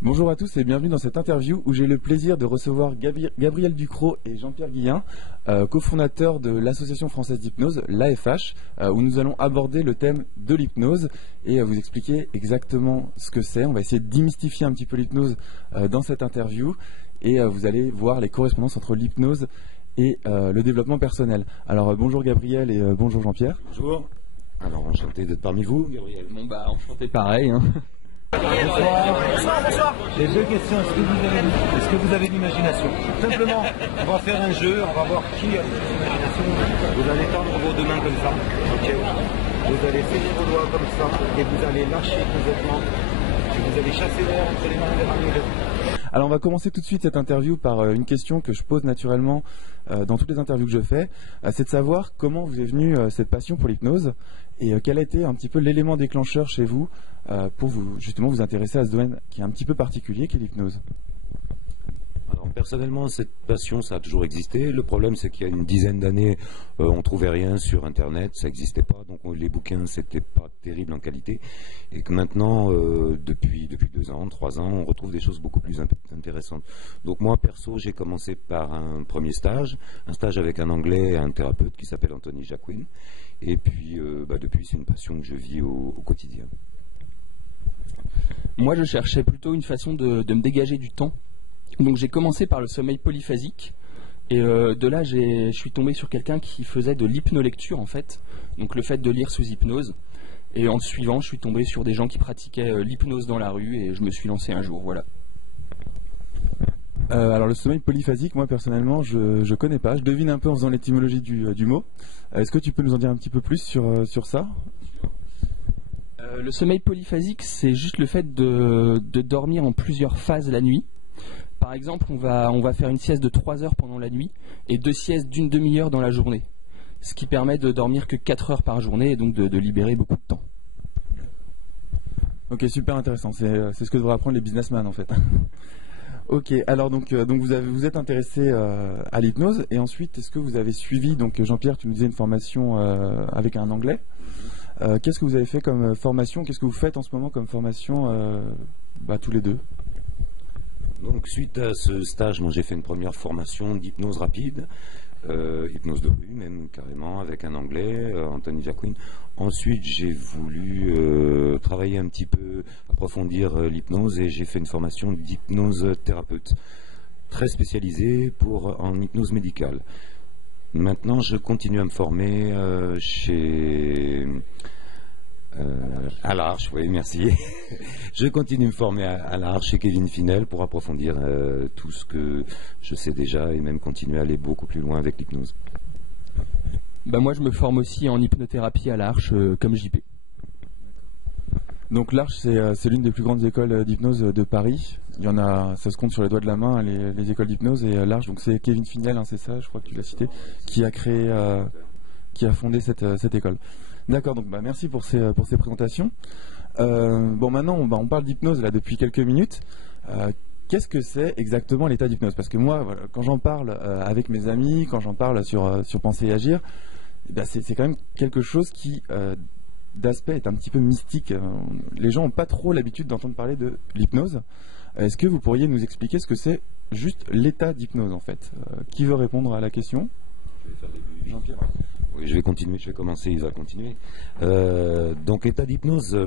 Bonjour à tous et bienvenue dans cette interview où j'ai le plaisir de recevoir Gabriel Ducrot et Jean-Pierre Guillain, cofondateurs de l'Association française d'hypnose, l'AFH, où nous allons aborder le thème de l'hypnose et vous expliquer exactement ce que c'est. On va essayer de démystifier un petit peu l'hypnose dans cette interview et vous allez voir les correspondances entre l'hypnose et le développement personnel. Alors bonjour Gabriel et bonjour Jean-Pierre. Bonjour. Alors enchanté d'être parmi vous, Gabriel. Bon bah enchanté pareil. Bonsoir. Les deux questions, est-ce que vous avez de l'imagination? Simplement, on va faire un jeu, on va voir qui a de l'imagination. Vous allez tendre vos deux mains comme ça, ok. Vous allez serrer vos doigts comme ça et vous allez lâcher complètement. Et vous allez chasser l'air entre les mains et les mains. Alors on va commencer tout de suite cette interview par une question que je pose naturellement dans toutes les interviews que je fais, c'est de savoir comment vous est venue cette passion pour l'hypnose et quel a été un petit peu l'élément déclencheur chez vous pour justement vous intéresser à ce domaine qui est un petit peu particulier, qui est l'hypnose. Alors personnellement, cette passion, ça a toujours existé. Le problème, c'est qu'il y a une dizaine d'années, on trouvait rien sur Internet, ça n'existait pas, donc les bouquins, c'était pas terrible en qualité. Et que maintenant, depuis 2 ans, 3 ans, on retrouve des choses beaucoup plus intéressantes. Donc moi, perso, j'ai commencé par un premier stage, un stage avec un Anglais, un thérapeute qui s'appelle Anthony Jacquin. Et puis, depuis, c'est une passion que je vis au quotidien. Moi je cherchais plutôt une façon de me dégager du temps. Donc j'ai commencé par le sommeil polyphasique et de là je suis tombé sur quelqu'un qui faisait de l'hypnolecture en fait, donc le fait de lire sous hypnose. Et en suivant, je suis tombé sur des gens qui pratiquaient l'hypnose dans la rue et je me suis lancé un jour, voilà. Alors le sommeil polyphasique, moi personnellement, je connais pas. Je devine un peu en faisant l'étymologie du mot. Est-ce que tu peux nous en dire un petit peu plus sur ça ? Le sommeil polyphasique, c'est juste le fait de dormir en plusieurs phases la nuit. Par exemple, on va faire une sieste de 3 heures pendant la nuit et 2 siestes d'une demi-heure dans la journée. Ce qui permet de dormir que 4 heures par journée et donc de libérer beaucoup de temps. Ok, super intéressant. C'est ce que devraient apprendre les businessmen en fait. Ok, alors donc vous êtes intéressé à l'hypnose et ensuite est-ce que vous avez suivi, donc Jean-Pierre, tu nous disais une formation avec un Anglais. Qu'est-ce que vous avez fait comme formation? Qu'est-ce que vous faites en ce moment comme formation tous les deux? Donc suite à ce stage, moi j'ai fait une première formation d'hypnose rapide, hypnose de rue même carrément, avec un Anglais, Anthony Jacquin. Ensuite j'ai voulu travailler un petit peu, approfondir l'hypnose et j'ai fait une formation d'hypnose thérapeute, très spécialisée en hypnose médicale. Maintenant je continue à me former à l'Arche, oui, merci. Je continue à me former à l'Arche chez Kevin Finel pour approfondir tout ce que je sais déjà et même continuer à aller beaucoup plus loin avec l'hypnose. Moi, je me forme aussi en hypnothérapie à l'Arche, comme JP. Donc l'Arche, c'est l'une des plus grandes écoles d'hypnose de Paris. Il y en a, ça se compte sur les doigts de la main, les écoles d'hypnose. Et l'Arche, donc c'est Kevin Finel, c'est ça, je crois que tu l'as cité, qui a créé, qui a fondé cette école. D'accord, donc merci pour ces présentations. Maintenant on parle d'hypnose là depuis quelques minutes. Qu'est-ce que c'est exactement l'état d'hypnose? Parce que moi, voilà, quand j'en parle avec mes amis, quand j'en parle sur Penser et Agir, c'est quand même quelque chose qui, d'aspect, est un petit peu mystique. Les gens n'ont pas trop l'habitude d'entendre parler de l'hypnose. Est-ce que vous pourriez nous expliquer ce que c'est juste l'état d'hypnose en fait? Qui veut répondre à la question? Je vais faire début. Jean-Pierre. Oui, je vais commencer, il va continuer. Donc état d'hypnose,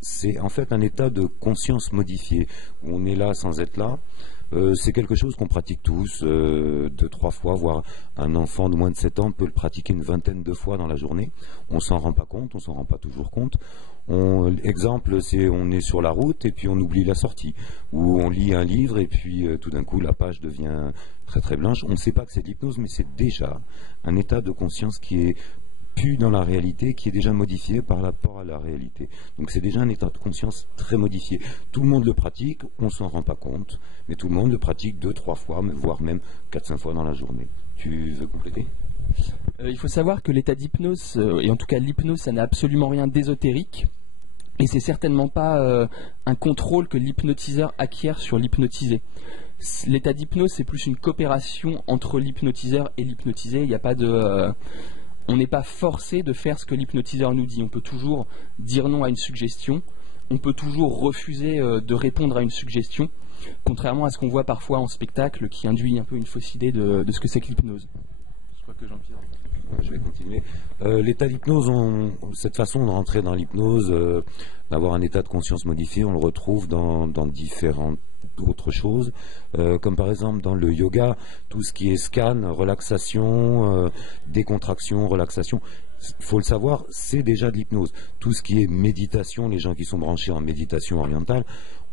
c'est en fait un état de conscience modifié, où on est là sans être là. C'est quelque chose qu'on pratique tous 2-3 fois, voire un enfant de moins de 7 ans peut le pratiquer une vingtaine de fois dans la journée. On s'en rend pas compte, on s'en rend pas toujours compte. Exemple, c'est on est sur la route et puis on oublie la sortie, ou on lit un livre et puis tout d'un coup la page devient très très blanche. On ne sait pas que c'est de l'hypnose, mais c'est déjà un état de conscience qui est plus dans la réalité, qui est déjà modifié par rapport à la réalité. Donc c'est déjà un état de conscience très modifié. Tout le monde le pratique, on ne s'en rend pas compte, mais tout le monde le pratique 2-3 fois, voire même 4-5 fois dans la journée. Tu veux compléter ? Il faut savoir que l'état d'hypnose, et en tout cas l'hypnose, ça n'a absolument rien d'ésotérique. Et c'est certainement pas un contrôle que l'hypnotiseur acquiert sur l'hypnotisé. L'état d'hypnose, c'est plus une coopération entre l'hypnotiseur et l'hypnotisé. Il n'y a pas de... on n'est pas forcé de faire ce que l'hypnotiseur nous dit. On peut toujours dire non à une suggestion on peut toujours refuser de répondre à une suggestion, contrairement à ce qu'on voit parfois en spectacle qui induit un peu une fausse idée de ce que c'est que l'hypnose. Je crois que Jean-Pierre... Je vais continuer. L'état d'hypnose, cette façon de rentrer dans l'hypnose, d'avoir un état de conscience modifié, on le retrouve dans différentes autres choses, comme par exemple dans le yoga, tout ce qui est scan, relaxation, décontraction, relaxation. Il faut le savoir, c'est déjà de l'hypnose. Tout ce qui est méditation, les gens qui sont branchés en méditation orientale,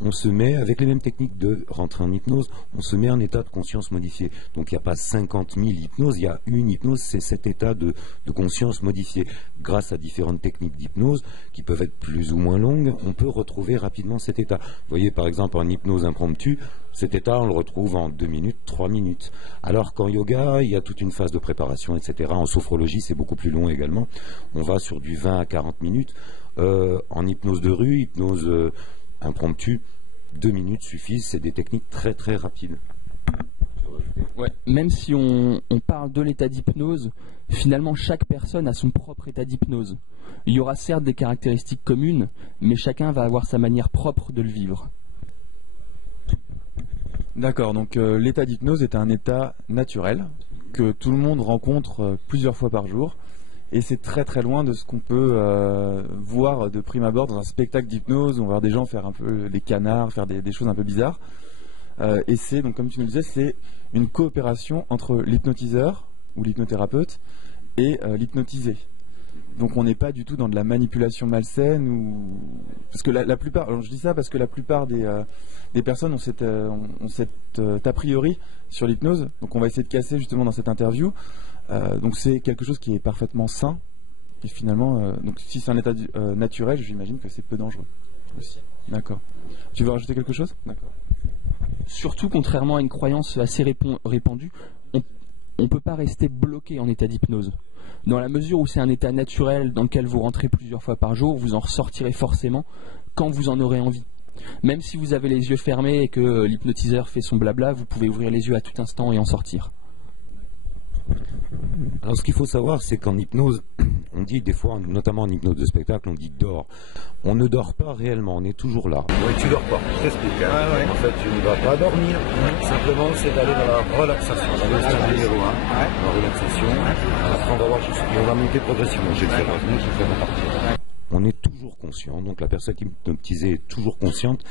on se met, avec les mêmes techniques de rentrer en hypnose, on se met en état de conscience modifié. Donc il n'y a pas 50 000 hypnoses, il y a une hypnose, c'est cet état de conscience modifié. Grâce à différentes techniques d'hypnose, qui peuvent être plus ou moins longues, on peut retrouver rapidement cet état. Vous voyez par exemple en hypnose impromptue, cet état on le retrouve en 2 minutes, 3 minutes. Alors qu'en yoga, il y a toute une phase de préparation, etc. En sophrologie, c'est beaucoup plus long également. On va sur du 20 à 40 minutes. En hypnose de rue, hypnose impromptue, 2 minutes suffisent, c'est des techniques très très rapides. Ouais, même si on parle de l'état d'hypnose, finalement chaque personne a son propre état d'hypnose. Il y aura certes des caractéristiques communes, mais chacun va avoir sa manière propre de le vivre. D'accord, donc l'état d'hypnose est un état naturel que tout le monde rencontre plusieurs fois par jour. Et c'est très très loin de ce qu'on peut voir de prime abord dans un spectacle d'hypnose où on va voir des gens faire un peu des canards, faire des choses un peu bizarres. Et c'est, donc comme tu nous le disais, c'est une coopération entre l'hypnotiseur ou l'hypnothérapeute et l'hypnotisé. Donc on n'est pas du tout dans de la manipulation malsaine ou... Parce que la plupart, alors je dis ça parce que la plupart des personnes ont cette a priori sur l'hypnose. Donc on va essayer de casser justement dans cette interview. Donc c'est quelque chose qui est parfaitement sain. Et finalement, donc si c'est un état naturel, j'imagine que c'est peu dangereux aussi. D'accord. Tu veux rajouter quelque chose? D'accord. Surtout, contrairement à une croyance assez répandue, on ne peut pas rester bloqué en état d'hypnose. Dans la mesure où c'est un état naturel dans lequel vous rentrez plusieurs fois par jour, vous en ressortirez forcément quand vous en aurez envie. Même si vous avez les yeux fermés et que l'hypnotiseur fait son blabla, vous pouvez ouvrir les yeux à tout instant et en sortir. Alors ce qu'il faut savoir, c'est qu'en hypnose, on dit des fois, notamment en hypnose de spectacle, on dit dors. On ne dort pas réellement, on est toujours là. Oui, tu dors pas, je t'explique. Hein. En fait, tu ne vas pas dormir. Simplement, c'est d'aller dans la relaxation. Dans le stade numéro 1, la relaxation. Après, on va voir, on va monter progressivement. Je vais le faire revenir, je vais le faire repartir. On est toujours conscient, donc la personne hypnotisée est toujours consciente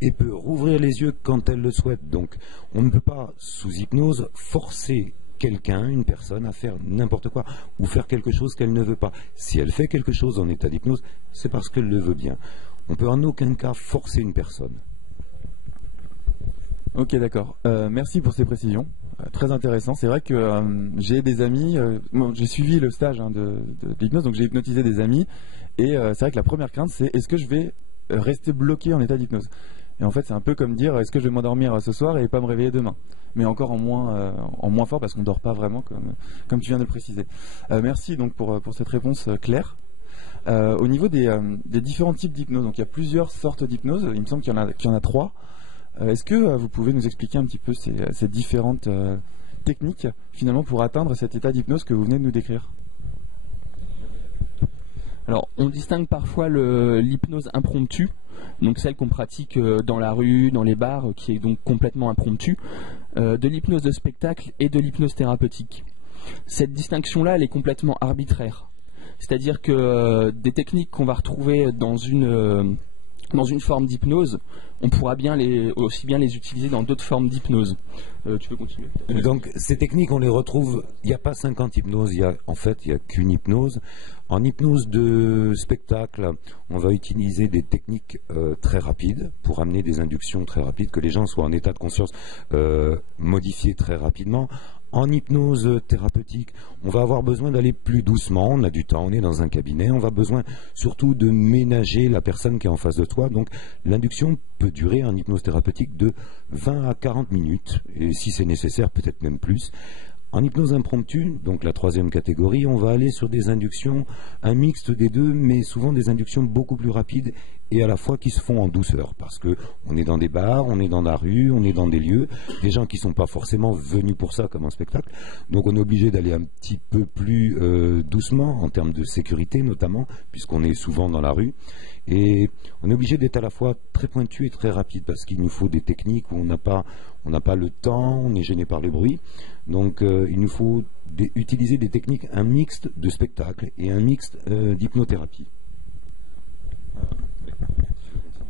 et peut rouvrir les yeux quand elle le souhaite. Donc, on ne peut pas, sous hypnose, forcer quelqu'un, une personne, à faire n'importe quoi ou faire quelque chose qu'elle ne veut pas. Si elle fait quelque chose en état d'hypnose, c'est parce qu'elle le veut bien. On ne peut en aucun cas forcer une personne. Ok, d'accord. Merci pour ces précisions. Très intéressant. C'est vrai que j'ai des amis, j'ai suivi le stage de l'hypnose, donc j'ai hypnotisé des amis, et c'est vrai que la première crainte, c'est est-ce que je vais rester bloqué en état d'hypnose? Et en fait, c'est un peu comme dire est-ce que je vais m'endormir ce soir et pas me réveiller demain? Mais encore en moins fort parce qu'on ne dort pas vraiment comme tu viens de le préciser. Merci donc pour cette réponse claire. Au niveau des différents types d'hypnose, donc il y a plusieurs sortes d'hypnose, il me semble qu'il y en a 3. Est-ce que vous pouvez nous expliquer un petit peu ces différentes techniques finalement pour atteindre cet état d'hypnose que vous venez de nous décrire? Alors, on distingue parfois l'hypnose impromptue, donc celle qu'on pratique dans la rue, dans les bars, qui est donc complètement impromptue, de l'hypnose de spectacle et de l'hypnose thérapeutique. Cette distinction-là, elle est complètement arbitraire. C'est-à-dire que des techniques qu'on va retrouver dans une forme d'hypnose, on pourra aussi bien les utiliser dans d'autres formes d'hypnose. Tu peux continuer. Donc ces techniques, on les retrouve, il n'y a pas 50 hypnoses, il n'y a qu'une hypnose. En hypnose de spectacle, on va utiliser des techniques très rapides pour amener des inductions très rapides, que les gens soient en état de conscience modifié très rapidement. En hypnose thérapeutique, on va avoir besoin d'aller plus doucement, on a du temps, on est dans un cabinet, on va besoin surtout de ménager la personne qui est en face de toi. Donc l'induction peut durer en hypnose thérapeutique de 20 à 40 minutes, et si c'est nécessaire, peut-être même plus. En hypnose impromptue, donc la 3e catégorie, on va aller sur des inductions, un mixte des deux, mais souvent des inductions beaucoup plus rapides et à la fois qui se font en douceur, parce que on est dans des bars, on est dans la rue, on est dans des lieux, des gens qui sont pas forcément venus pour ça comme un spectacle, donc on est obligé d'aller un petit peu plus doucement en termes de sécurité notamment, puisqu'on est souvent dans la rue, et on est obligé d'être à la fois très pointu et très rapide, parce qu'il nous faut des techniques où on n'a pas le temps, on est gêné par le bruit, donc il nous faut utiliser des techniques, un mixte de spectacle et un mixte d'hypnothérapie.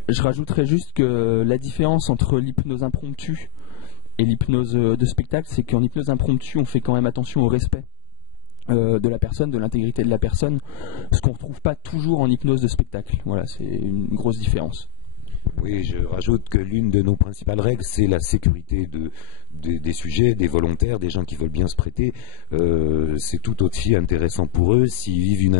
Je rajouterais juste que la différence entre l'hypnose impromptue et l'hypnose de spectacle, c'est qu'en hypnose impromptue, on fait quand même attention au respect de la personne, de l'intégrité de la personne, ce qu'on ne retrouve pas toujours en hypnose de spectacle. Voilà, c'est une grosse différence. Oui, je rajoute que l'une de nos principales règles, c'est la sécurité des sujets, des volontaires, des gens qui veulent bien se prêter. C'est tout aussi intéressant pour eux s'ils vivent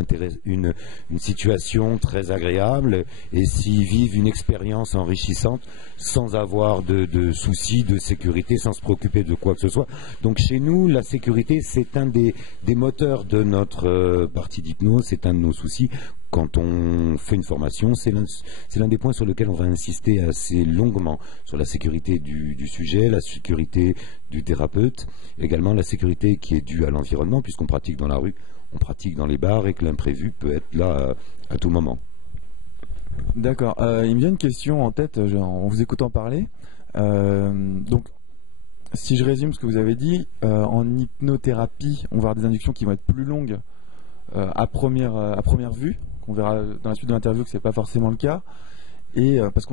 une situation très agréable et s'ils vivent une expérience enrichissante sans avoir de soucis de sécurité, sans se préoccuper de quoi que ce soit. Donc chez nous, la sécurité, c'est un des moteurs de notre partie d'hypnose, c'est un de nos soucis. Quand on fait une formation, c'est l'un des points sur lesquels on va insister assez longuement, sur la sécurité du sujet, la sécurité du thérapeute, également la sécurité qui est due à l'environnement, puisqu'on pratique dans la rue, on pratique dans les bars et que l'imprévu peut être là à tout moment. D'accord. Il me vient une question en tête en vous écoutant parler. Donc, si je résume ce que vous avez dit, en hypnothérapie, on va avoir des inductions qui vont être plus longues à première vue. On verra dans la suite de l'interview que ce n'est pas forcément le cas, et parce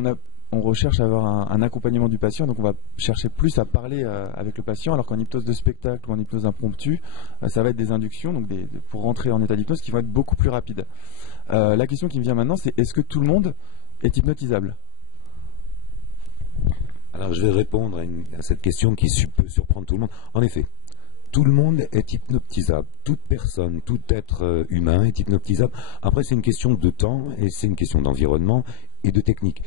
on recherche à avoir un accompagnement du patient, donc on va chercher plus à parler avec le patient, alors qu'en hypnose de spectacle ou en hypnose impromptue, ça va être des inductions, donc pour rentrer en état d'hypnose, qui vont être beaucoup plus rapides. La question qui me vient maintenant, c'est est-ce que tout le monde est hypnotisable ? Alors je vais répondre à cette question qui peut surprendre tout le monde. En effet, tout le monde est hypnotisable. Toute personne, tout être humain est hypnotisable. Après, c'est une question de temps et c'est une question d'environnement et de technique.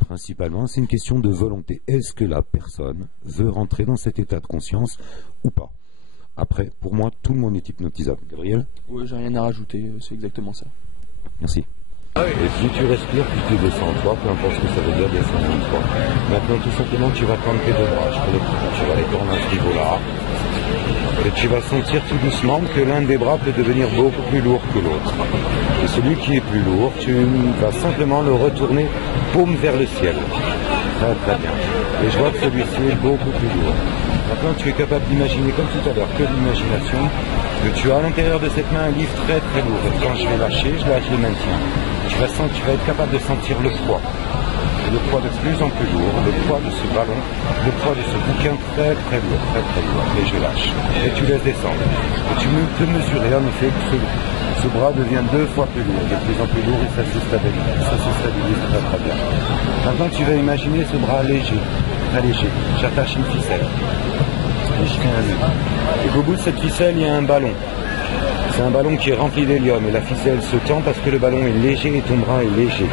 Principalement, c'est une question de volonté. Est-ce que la personne veut rentrer dans cet état de conscience ou pas ? Après, pour moi, tout le monde est hypnotisable. Gabriel ? Oui, j'ai rien à rajouter, c'est exactement ça. Merci. Et plus tu respires, plus tu descends en toi, peu importe ce que ça veut dire descendre en toi. Maintenant, tout simplement, tu vas prendre tes deux bras, tu vas les tourner à ce niveau-là. Et tu vas sentir tout doucement que l'un des bras peut devenir beaucoup plus lourd que l'autre. Et celui qui est plus lourd, tu vas simplement le retourner paume vers le ciel. Très très bien. Et je vois que celui-ci est beaucoup plus lourd. Maintenant, tu es capable d'imaginer, comme tout à l'heure, que l'imagination, que tu as à l'intérieur de cette main un livre très très lourd. Et quand je vais lâcher, je lâche le maintiens. Tu vas être capable de sentir le poids. Et le poids de plus en plus lourd, le poids de ce ballon, le poids de ce bouquin très très lourd, très très lourd. Et je lâche. Et tu laisses descendre. Et tu peux mesurer en effet que ce bras devient 2 fois plus lourd, de plus en plus lourd, et ça se stabilise très très bien. Maintenant, tu vas imaginer ce bras léger, très léger. J'attache une ficelle. Et je fais un nœud. Et qu'au bout de cette ficelle, il y a un ballon. C'est un ballon qui est rempli d'hélium et la ficelle se tend parce que le ballon est léger et ton bras est léger.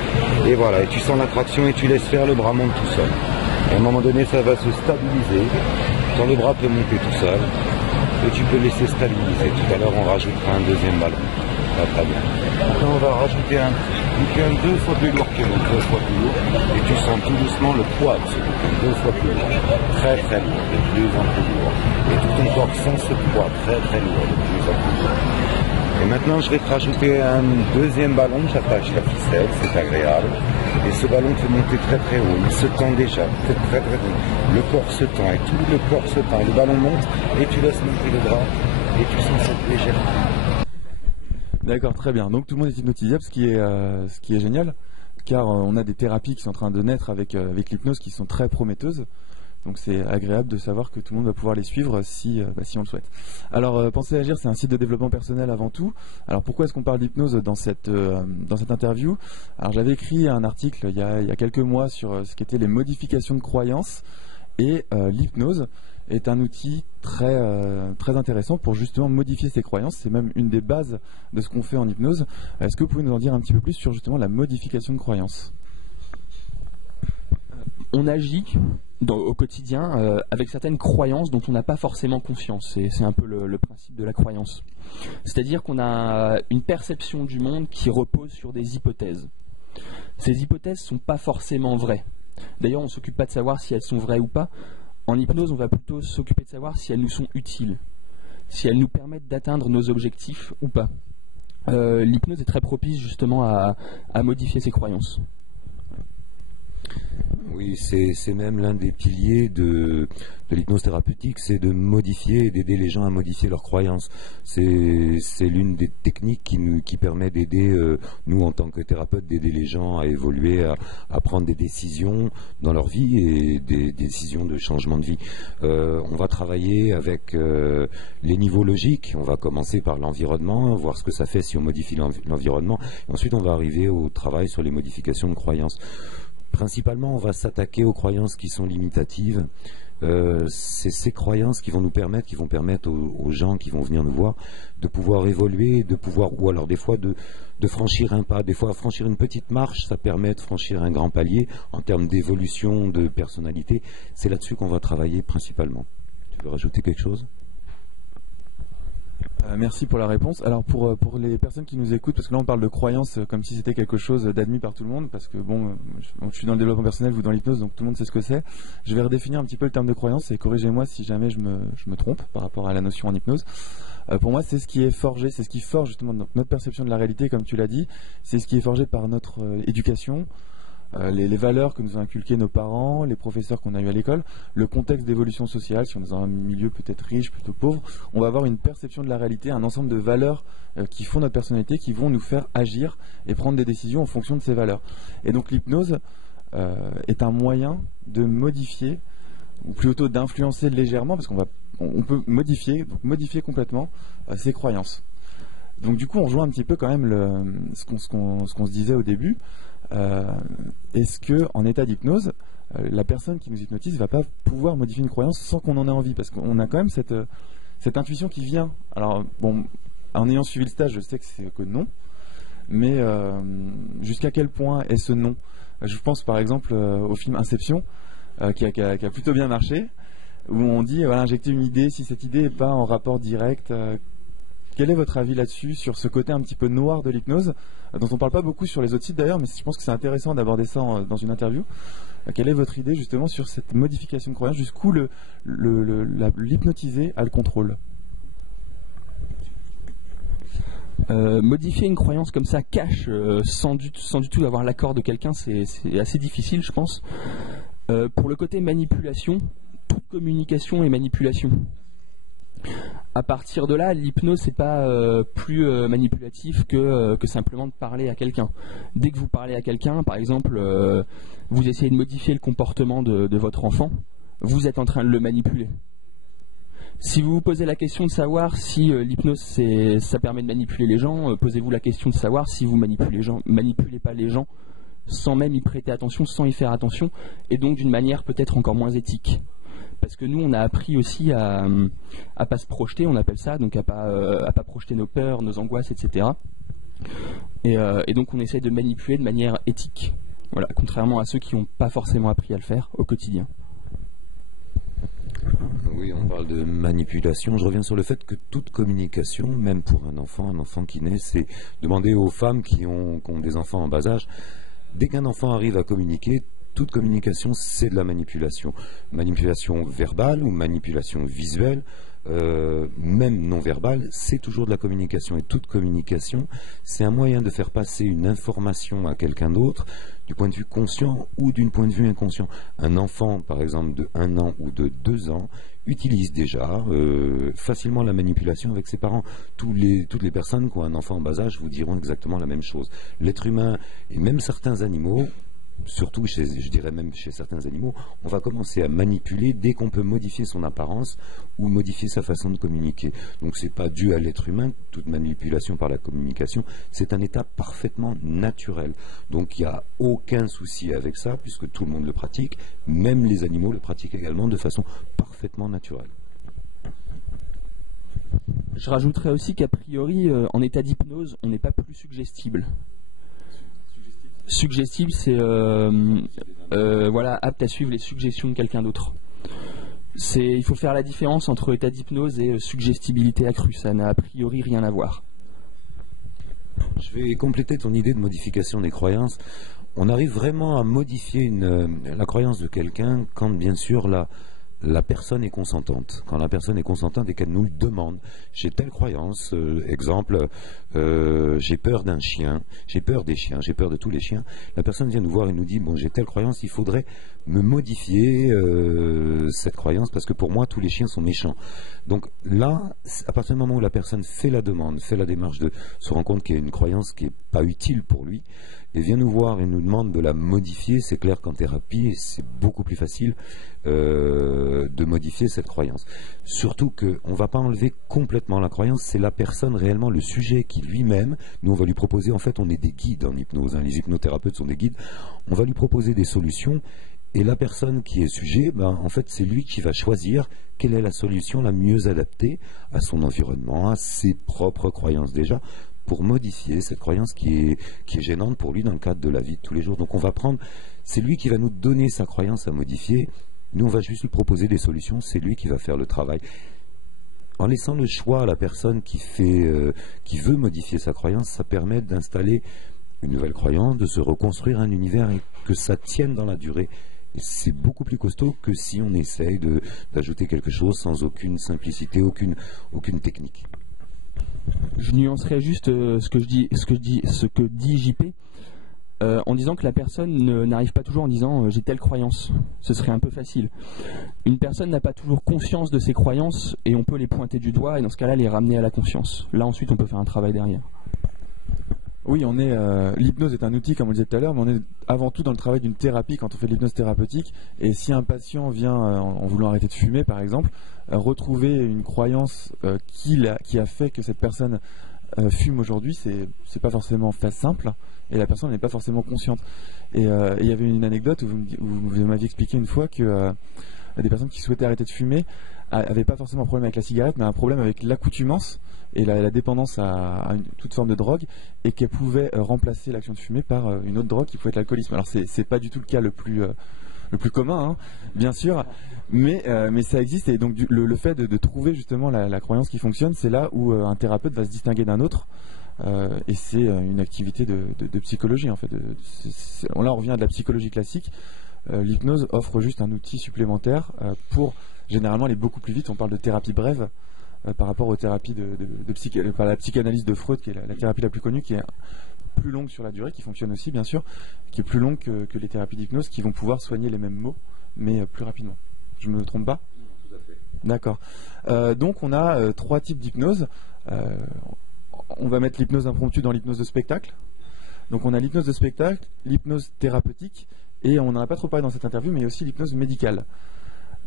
Et voilà, et tu sens l'attraction et tu laisses faire, le bras monte tout seul. Et à un moment donné, ça va se stabiliser. Quand le bras peut monter tout seul, et tu peux laisser stabiliser. Tout à l'heure, on rajoutera un deuxième ballon. Très très bien. Maintenant, on va rajouter un bouquin 2 fois plus lourd que l'autre, 2 fois plus lourd. Et tu sens tout doucement le poids de ce bouquin, 2 fois plus lourd. Très très lourd, de plus en plus lourd. Et tout ton corps sent ce poids très très lourd, de plus en plus lourd. Et maintenant, je vais te rajouter un deuxième ballon, j'attache la ficelle, c'est agréable. Et ce ballon peut monter très très haut, il se tend déjà, très très très haut. Le corps se tend, et tout le corps se tend. Le ballon monte, et tu laisses monter le bras, et tu sens cette légèreté. D'accord, très bien. Donc tout le monde est hypnotisable, ce qui est génial, car on a des thérapies qui sont en train de naître avec l'hypnose qui sont très prometteuses. Donc c'est agréable de savoir que tout le monde va pouvoir les suivre si on le souhaite. Alors Pensez Agir, c'est un site de développement personnel avant tout. Alors pourquoi est-ce qu'on parle d'hypnose dans cette interview ? Alors j'avais écrit un article il y a quelques mois sur ce qu'étaient les modifications de croyances, et l'hypnose est un outil très intéressant pour justement modifier ces croyances. C'est même une des bases de ce qu'on fait en hypnose. Est-ce que vous pouvez nous en dire un petit peu plus sur justement la modification de croyances ? On agit au quotidien avec certaines croyances dont on n'a pas forcément conscience. C'est un peu le principe de la croyance. C'est-à-dire qu'on a une perception du monde qui repose sur des hypothèses. Ces hypothèses ne sont pas forcément vraies. D'ailleurs, on ne s'occupe pas de savoir si elles sont vraies ou pas. En hypnose, on va plutôt s'occuper de savoir si elles nous sont utiles, si elles nous permettent d'atteindre nos objectifs ou pas. L'hypnose est très propice justement à modifier ces croyances. Oui, c'est même l'un des piliers de l'hypnose thérapeutique, c'est de modifier et d'aider les gens à modifier leurs croyances. C'est l'une des techniques qui permet d'aider, nous en tant que thérapeutes, d'aider les gens à évoluer, à prendre des décisions dans leur vie et des décisions de changement de vie. On va travailler avec les niveaux logiques. On va commencer par l'environnement, voir ce que ça fait si on modifie l'environnement. Ensuite, on va arriver au travail sur les modifications de croyances. Principalement, on va s'attaquer aux croyances qui sont limitatives. C'est ces croyances qui vont nous permettre, qui vont permettre aux gens qui vont venir nous voir de pouvoir évoluer, de pouvoir, ou alors des fois de franchir un pas. Des fois, franchir une petite marche, ça permet de franchir un grand palier en termes d'évolution de personnalité. C'est là-dessus qu'on va travailler principalement. Tu veux rajouter quelque chose ? Merci pour la réponse. Alors pour les personnes qui nous écoutent, parce que là on parle de croyance comme si c'était quelque chose d'admis par tout le monde, parce que bon, je suis dans le développement personnel, vous dans l'hypnose, donc tout le monde sait ce que c'est. Je vais redéfinir un petit peu le terme de croyance et corrigez-moi si jamais je me trompe par rapport à la notion en hypnose. Pour moi, c'est ce qui est forgé, c'est ce qui forge justement notre perception de la réalité, comme tu l'as dit. C'est ce qui est forgé par notre éducation. Les valeurs que nous ont inculquées nos parents, les professeurs qu'on a eu à l'école, le contexte d'évolution sociale, si on est dans un milieu peut-être riche, plutôt pauvre, on va avoir une perception de la réalité, un ensemble de valeurs qui font notre personnalité, qui vont nous faire agir et prendre des décisions en fonction de ces valeurs. Et donc l'hypnose est un moyen de modifier, ou plutôt d'influencer légèrement, parce on peut modifier complètement ces croyances. Donc du coup, on rejoint un petit peu quand même ce qu'on se disait au début. Est-ce que en état d'hypnose, la personne qui nous hypnotise ne va pas pouvoir modifier une croyance sans qu'on en ait envie? Parce qu'on a quand même cette intuition qui vient. Alors bon, en ayant suivi le stage, je sais que non, mais jusqu'à quel point est ce non? Je pense par exemple au film Inception, qui a plutôt bien marché, où on dit voilà, injecter une idée, si cette idée n'est pas en rapport direct. Quel est votre avis là-dessus, sur ce côté un petit peu noir de l'hypnose, dont on ne parle pas beaucoup sur les autres sites d'ailleurs, mais je pense que c'est intéressant d'aborder ça dans une interview. Quelle est votre idée justement sur cette modification de croyance, jusqu'où l'hypnotisé a le contrôle? Modifier une croyance comme ça, cash, sans du tout avoir l'accord de quelqu'un, c'est assez difficile, je pense. Pour le côté manipulation, toute communication est manipulation. À partir de là, l'hypnose c'est pas plus manipulatif que simplement de parler à quelqu'un. Dès que vous parlez à quelqu'un, par exemple, vous essayez de modifier le comportement de votre enfant, vous êtes en train de le manipuler. Si vous vous posez la question de savoir si l'hypnose ça permet de manipuler les gens, posez-vous la question de savoir si vous manipulez pas les gens sans même y prêter attention, sans y faire attention, et donc d'une manière peut-être encore moins éthique. Parce que nous, on a appris aussi à pas se projeter, on appelle ça, donc à pas projeter nos peurs, nos angoisses, etc. Et donc on essaie de manipuler de manière éthique. Voilà, contrairement à ceux qui n'ont pas forcément appris à le faire au quotidien. Oui, on parle de manipulation. Je reviens sur le fait que toute communication, même pour un enfant qui naît, c'est demander aux femmes qui ont des enfants en bas âge, dès qu'un enfant arrive à communiquer, toute communication, c'est de la manipulation. Manipulation verbale ou manipulation visuelle, même non verbale, c'est toujours de la communication. Et toute communication, c'est un moyen de faire passer une information à quelqu'un d'autre, du point de vue conscient ou d'un point de vue inconscient. Un enfant, par exemple, de 1 an ou de 2 ans, utilise déjà facilement la manipulation avec ses parents. Toutes les personnes qui ont un enfant en bas âge vous diront exactement la même chose. L'être humain, et même certains animaux, surtout je dirais même chez certains animaux, on va commencer à manipuler dès qu'on peut modifier son apparence ou modifier sa façon de communiquer. Donc c'est pas dû à l'être humain, toute manipulation par la communication, c'est un état parfaitement naturel. Donc il n'y a aucun souci avec ça, puisque tout le monde le pratique, même les animaux le pratiquent également de façon parfaitement naturelle. Je rajouterais aussi qu'a priori, en état d'hypnose, on n'est pas plus suggestible. Suggestible, c'est apte à suivre les suggestions de quelqu'un d'autre. Il faut faire la différence entre état d'hypnose et suggestibilité accrue. Ça n'a a priori rien à voir. Je vais compléter ton idée de modification des croyances. on arrive vraiment à modifier la croyance de quelqu'un quand, bien sûr, la personne est consentante. Quand la personne est consentante et qu'elle nous le demande, j'ai telle croyance, exemple, j'ai peur d'un chien, j'ai peur des chiens, j'ai peur de tous les chiens. La personne vient nous voir et nous dit, bon, j'ai telle croyance, il faudrait me modifier cette croyance parce que pour moi, tous les chiens sont méchants. Donc là, à partir du moment où la personne fait la demande, fait la démarche de se rendre compte qu'il y a une croyance qui n'est pas utile pour lui, et vient nous voir et nous demande de la modifier, c'est clair qu'en thérapie, c'est beaucoup plus facile de modifier cette croyance. Surtout qu'on ne va pas enlever complètement la croyance, c'est la personne réellement, le sujet qui lui-même, nous on va lui proposer, en fait on est des guides en hypnose, hein, les hypnothérapeutes sont des guides, on va lui proposer des solutions, et la personne qui est sujet, en fait c'est lui qui va choisir quelle est la solution la mieux adaptée à son environnement, à ses propres croyances déjà, pour modifier cette croyance qui est gênante pour lui dans le cadre de la vie de tous les jours. Donc on va prendre, c'est lui qui va nous donner sa croyance à modifier, nous on va juste lui proposer des solutions, c'est lui qui va faire le travail. En laissant le choix à la personne qui veut modifier sa croyance, ça permet d'installer une nouvelle croyance, de se reconstruire un univers et que ça tienne dans la durée. Et c'est beaucoup plus costaud que si on essaye d'ajouter quelque chose sans aucune simplicité, aucune technique. Je nuancerais juste ce que dit JP en disant que la personne n'arrive pas toujours en disant j'ai telle croyance. Ce serait un peu facile. Une personne n'a pas toujours conscience de ses croyances et on peut les pointer du doigt et dans ce cas-là les ramener à la conscience. Là ensuite on peut faire un travail derrière. Oui, l'hypnose est un outil, comme on le disait tout à l'heure, mais on est avant tout dans le travail d'une thérapie quand on fait de l'hypnose thérapeutique. Et si un patient vient en voulant arrêter de fumer, par exemple, retrouver une croyance qui a fait que cette personne fume aujourd'hui, c'est pas forcément simple, et la personne n'est pas forcément consciente. Et il y avait une anecdote où vous m'aviez expliqué une fois que des personnes qui souhaitaient arrêter de fumer n'avaient pas forcément un problème avec la cigarette, mais un problème avec l'accoutumance et la dépendance à toute forme de drogue, et qu'elle pouvait remplacer l'action de fumer par une autre drogue qui pouvait être l'alcoolisme. Alors c'est pas du tout le cas le plus commun, hein, bien sûr, mais ça existe, et donc le fait de trouver justement la croyance qui fonctionne, c'est là où un thérapeute va se distinguer d'un autre. Et c'est une activité de psychologie en fait. Là on revient à de la psychologie classique. L'hypnose offre juste un outil supplémentaire pour généralement aller beaucoup plus vite. On parle de thérapie brève par rapport aux thérapies par la psychanalyse de Freud, qui est la thérapie la plus connue, qui est plus longue sur la durée, qui fonctionne aussi bien sûr, qui est plus longue que les thérapies d'hypnose, qui vont pouvoir soigner les mêmes maux, mais plus rapidement. Je me trompe pas ? Tout à fait. D'accord. Donc on a 3 types d'hypnose. On va mettre l'hypnose impromptue dans l'hypnose de spectacle. Donc on a l'hypnose de spectacle, l'hypnose thérapeutique, et on n'en a pas trop parlé dans cette interview, mais il y a aussi l'hypnose médicale.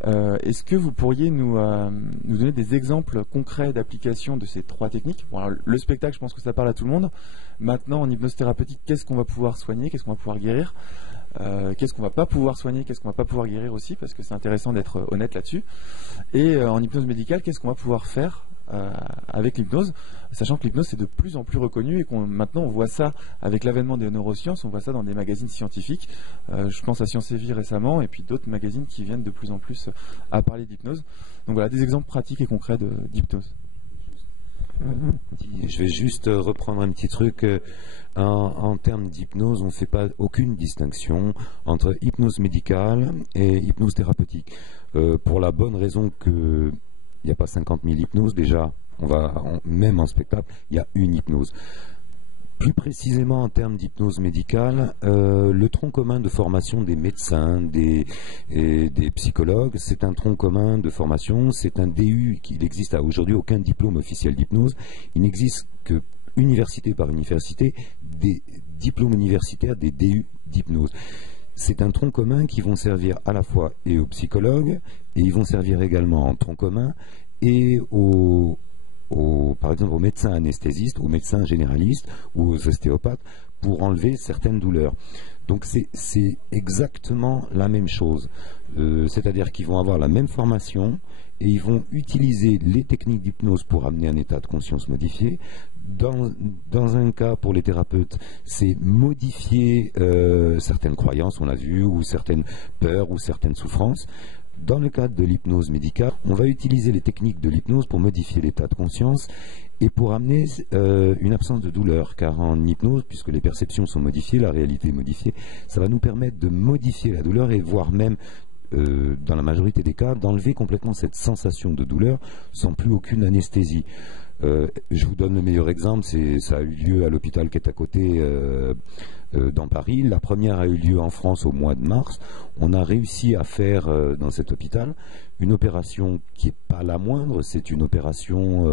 Est-ce que vous pourriez nous donner des exemples concrets d'application de ces 3 techniques ? Bon, alors, le spectacle, je pense que ça parle à tout le monde. Maintenant, en hypnose thérapeutique, qu'est-ce qu'on va pouvoir soigner ? Qu'est-ce qu'on va pouvoir guérir ? Qu'est-ce qu'on va pas pouvoir soigner ? Qu'est-ce qu'on va pas pouvoir guérir aussi ? Parce que c'est intéressant d'être honnête là-dessus. Et en hypnose médicale, qu'est-ce qu'on va pouvoir faire avec l'hypnose, sachant que l'hypnose c'est de plus en plus reconnu, et maintenant on voit ça avec l'avènement des neurosciences, on voit ça dans des magazines scientifiques. Je pense à Science et Vie récemment, et puis d'autres magazines qui viennent de plus en plus à parler d'hypnose. Donc voilà, des exemples pratiques et concrets d'hypnose. Je vais juste reprendre un petit truc. En termes d'hypnose, on ne fait pas aucune distinction entre hypnose médicale et hypnose thérapeutique. Pour la bonne raison que il n'y a pas 50 000 hypnoses, déjà, même en spectacle, il y a une hypnose. Plus précisément en termes d'hypnose médicale, le tronc commun de formation des médecins et des psychologues, c'est un tronc commun de formation, c'est un DU, il n'existe aujourd'hui aucun diplôme officiel d'hypnose, il n'existe que université par université, des diplômes universitaires, des DU d'hypnose. C'est un tronc commun qui vont servir à la fois et aux psychologues, et ils vont servir également en tronc commun et par exemple aux médecins anesthésistes, aux médecins généralistes ou aux ostéopathes pour enlever certaines douleurs. Donc c'est exactement la même chose. C'est-à-dire qu'ils vont avoir la même formation et ils vont utiliser les techniques d'hypnose pour amener un état de conscience modifié. Dans un cas, pour les thérapeutes, c'est modifier certaines croyances, on l'a vu, ou certaines peurs, ou certaines souffrances. Dans le cadre de l'hypnose médicale, on va utiliser les techniques de l'hypnose pour modifier l'état de conscience et pour amener une absence de douleur. Car en hypnose, puisque les perceptions sont modifiées, la réalité est modifiée, ça va nous permettre de modifier la douleur et voire même, dans la majorité des cas, d'enlever complètement cette sensation de douleur sans plus aucune anesthésie. Je vous donne le meilleur exemple, ça a eu lieu à l'hôpital qui est à côté dans Paris. La première a eu lieu en France au mois de mars. On a réussi à faire dans cet hôpital une opération qui n'est pas la moindre, c'est une opération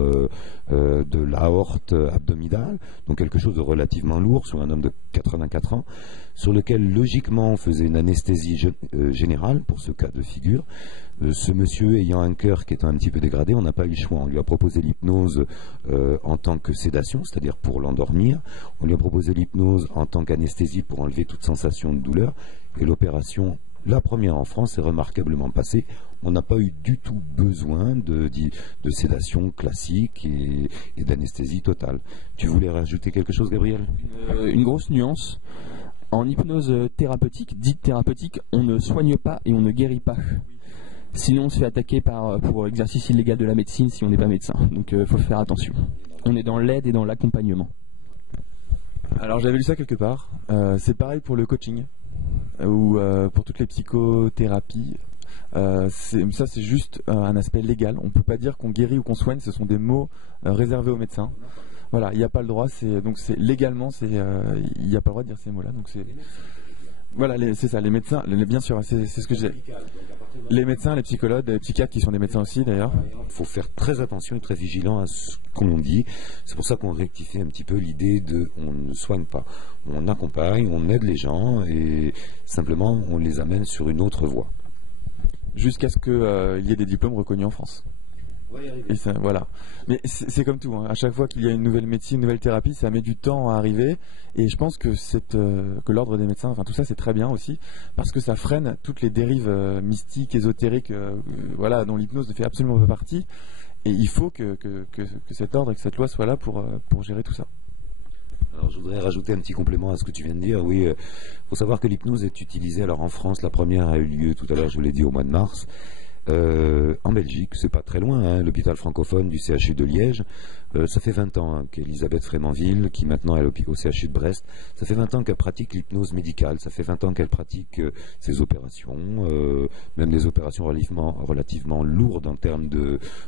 de l'aorte abdominale, donc quelque chose de relativement lourd sur un homme de 84 ans, sur lequel logiquement on faisait une anesthésie générale pour ce cas de figure. Ce monsieur ayant un cœur qui est un petit peu dégradé, on n'a pas eu le choix. On lui a proposé l'hypnose en tant que sédation, c'est-à-dire pour l'endormir. On lui a proposé l'hypnose en tant qu'anesthésie pour enlever toute sensation de douleur. Et l'opération, la première en France, est remarquablement passée. On n'a pas eu du tout besoin de sédation classique et d'anesthésie totale. Tu voulais rajouter quelque chose, Gabriel ? Une grosse nuance. En hypnose thérapeutique, dite thérapeutique, on ne soigne pas et on ne guérit pas. Sinon, on se fait attaquer pour exercice illégal de la médecine si on n'est pas médecin. Donc, il faut faire attention. On est dans l'aide et dans l'accompagnement. Alors, j'avais lu ça quelque part. C'est pareil pour le coaching ou pour toutes les psychothérapies. Ça, c'est juste un aspect légal. On ne peut pas dire qu'on guérit ou qu'on soigne. Ce sont des mots réservés aux médecins. Voilà, il n'y a pas le droit. Donc, légalement, il n'y a pas le droit de dire ces mots-là. Donc, voilà, c'est ça. Les médecins, bien sûr, c'est ce que j'ai. Les médecins, les psychologues, les psychiatres qui sont des médecins aussi d'ailleurs. Il faut faire très attention et très vigilant à ce qu'on dit. C'est pour ça qu'on rectifie un petit peu l'idée de on ne soigne pas. On accompagne, on aide les gens et simplement on les amène sur une autre voie. Jusqu'à ce qu'il y ait des diplômes reconnus en France. Et ça, voilà. Mais c'est comme tout, hein. À chaque fois qu'il y a une nouvelle médecine, une nouvelle thérapie, ça met du temps à arriver. Et je pense que l'ordre des médecins, enfin tout ça, c'est très bien aussi, parce que ça freine toutes les dérives mystiques, ésotériques, voilà, dont l'hypnose ne fait absolument pas partie. Et il faut que cet ordre et que cette loi soient là pour gérer tout ça. Alors, je voudrais rajouter un petit complément à ce que tu viens de dire. Oui, faut savoir que l'hypnose est utilisée. Alors en France, la première a eu lieu tout à l'heure, je vous l'ai dit, au mois de mars. En Belgique, c'est pas très loin, hein, l'hôpital francophone du CHU de Liège, ça fait 20 ans hein, qu'Elisabeth Frémanville, qui maintenant est au CHU de Brest, ça fait 20 ans qu'elle pratique l'hypnose médicale, ça fait 20 ans qu'elle pratique ses opérations, même des opérations relativement lourdes en termes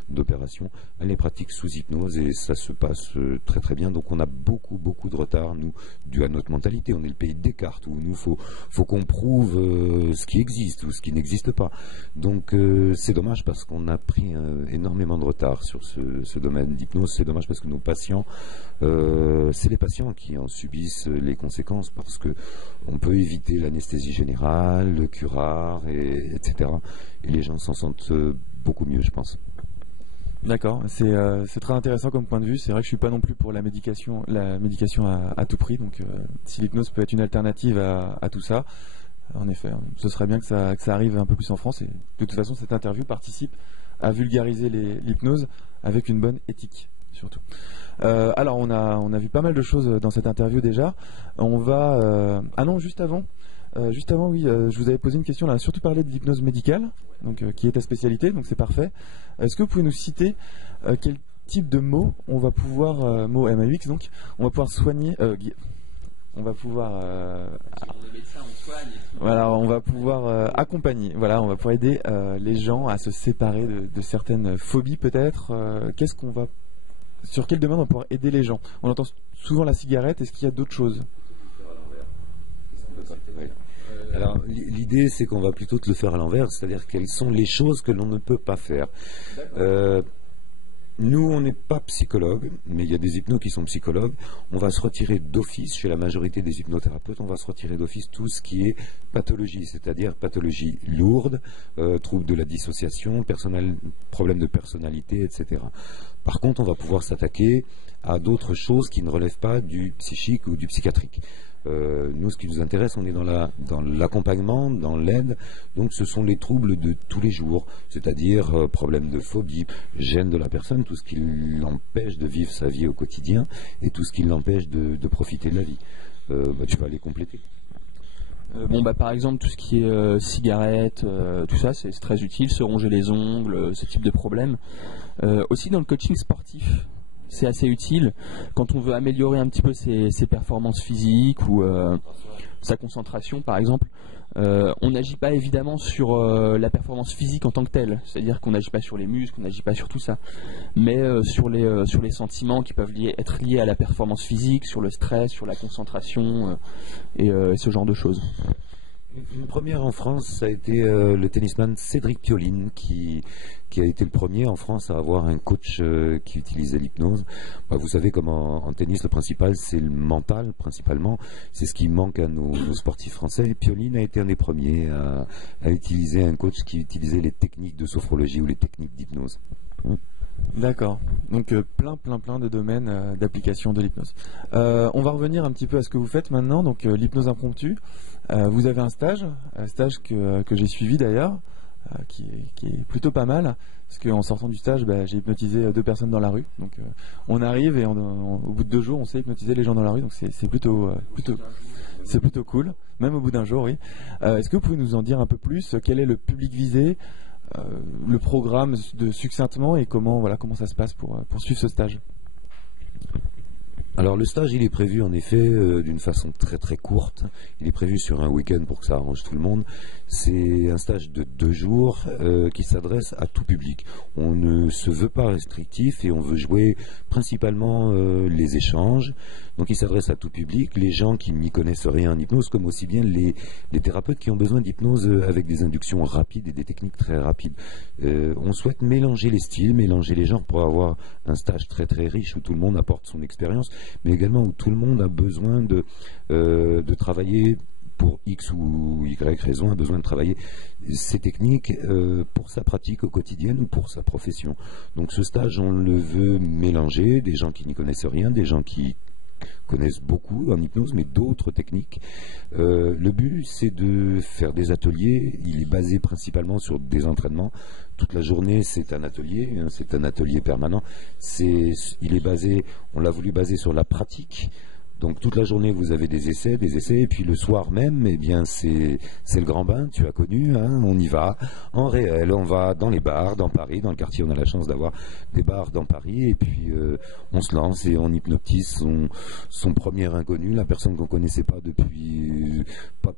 d'opérations, elle les pratique sous hypnose et ça se passe très très bien. Donc on a beaucoup de retard, nous, dû à notre mentalité. On est le pays de Descartes, où nous, faut qu'on prouve ce qui existe ou ce qui n'existe pas. Donc c'est dommage parce qu'on a pris énormément de retard sur ce domaine d'hypnose. C'est dommage parce que nos patients, c'est les patients qui en subissent les conséquences parce que on peut éviter l'anesthésie générale, le curare, etc. Et les gens s'en sentent beaucoup mieux, je pense. D'accord, c'est très intéressant comme point de vue. C'est vrai que je suis pas non plus pour la médication à tout prix. Donc si l'hypnose peut être une alternative à tout ça, en effet, ce serait bien que ça arrive un peu plus en France. Et de toute façon, cette interview participe à vulgariser l'hypnose avec une bonne éthique, surtout. Alors, on a vu pas mal de choses dans cette interview déjà. On va... Ah non, juste avant, oui, je vous avais posé une question. On a surtout parlé de l'hypnose médicale, donc, qui est ta spécialité, donc c'est parfait. Est-ce que vous pouvez nous citer quel type de mots on va pouvoir... mots MAUX, donc, on va pouvoir soigner... on va pouvoir voilà, on va pouvoir accompagner, voilà, on va pouvoir aider les gens à se séparer de certaines phobies peut-être. Sur quel domaine on va pouvoir aider les gens? On entend souvent la cigarette, est-ce qu'il y a d'autres choses? Alors l'idée c'est qu'on va plutôt te le faire à l'envers, c'est-à-dire quelles sont les choses que l'on ne peut pas faire. Nous, on n'est pas psychologue, mais il y a des hypnos qui sont psychologues. On va se retirer d'office, chez la majorité des hypnothérapeutes, on va se retirer d'office tout ce qui est pathologie, c'est-à-dire pathologie lourde, troubles de la dissociation, problèmes de personnalité, etc. Par contre, on va pouvoir s'attaquer à d'autres choses qui ne relèvent pas du psychique ou du psychiatrique. Nous, ce qui nous intéresse, on est dans l'accompagnement, dans l'aide. Donc, ce sont les troubles de tous les jours, c'est-à-dire problèmes de phobie, gêne de la personne, tout ce qui l'empêche de vivre sa vie au quotidien et tout ce qui l'empêche de profiter de la vie. Tu vas aller compléter. Par exemple, tout ce qui est cigarettes, tout ça, c'est très utile, se ronger les ongles, ce type de problème. Aussi dans le coaching sportif, c'est assez utile quand on veut améliorer un petit peu ses performances physiques ou sa concentration, par exemple. On n'agit pas évidemment sur la performance physique en tant que telle, c'est-à-dire qu'on n'agit pas sur les muscles, on n'agit pas sur tout ça, mais sur les sentiments qui peuvent être liés à la performance physique, sur le stress, sur la concentration et ce genre de choses. Une première en France, ça a été le tennisman Cédric Pioline qui a été le premier en France à avoir un coach qui utilisait l'hypnose. Vous savez, comme en tennis, le principal c'est le mental principalement. C'est ce qui manque à nos sportifs français. Et Pioline a été un des premiers à utiliser un coach qui utilisait les techniques de sophrologie ou les techniques d'hypnose. D'accord, donc plein de domaines d'application de l'hypnose. On va revenir un petit peu à ce que vous faites maintenant, donc l'hypnose impromptue. Vous avez un stage que j'ai suivi d'ailleurs, qui est plutôt pas mal, parce qu'en sortant du stage, j'ai hypnotisé 2 personnes dans la rue. Donc on arrive et au bout de 2 jours, on sait hypnotiser les gens dans la rue, donc c'est plutôt cool, même au bout d'un jour, oui. Est-ce que vous pouvez nous en dire un peu plus? Quel est le public visé? Le programme succinctement et comment ça se passe pour suivre ce stage? Alors le stage, il est prévu en effet d'une façon très très courte. Il est prévu sur un week-end pour que ça arrange tout le monde. C'est un stage de 2 jours qui s'adresse à tout public. On ne se veut pas restrictif et on veut jouer principalement les échanges. Donc il s'adresse à tout public, les gens qui n'y connaissent rien en hypnose, comme aussi bien les thérapeutes qui ont besoin d'hypnose avec des inductions rapides et des techniques très rapides. On souhaite mélanger les styles, mélanger les genres pour avoir un stage très très riche où tout le monde apporte son expérience, mais également où tout le monde a besoin de travailler pour X ou Y raison, a besoin de travailler ces techniques pour sa pratique au quotidien ou pour sa profession. Donc ce stage, on le veut mélanger, des gens qui n'y connaissent rien, des gens qui connaissent beaucoup en hypnose, mais d'autres techniques. Le but, c'est de faire des ateliers. Il est basé principalement sur des entraînements. Toute la journée, c'est un atelier permanent. Il est basé, on l'a voulu baser sur la pratique. Donc toute la journée vous avez des essais, et puis le soir même, eh bien c'est le grand bain, tu as connu, hein, on y va en réel, on va dans les bars, dans Paris, dans le quartier, on a la chance d'avoir des bars dans Paris, et puis on se lance et on hypnotise son premier inconnu, la personne qu'on ne connaissait pas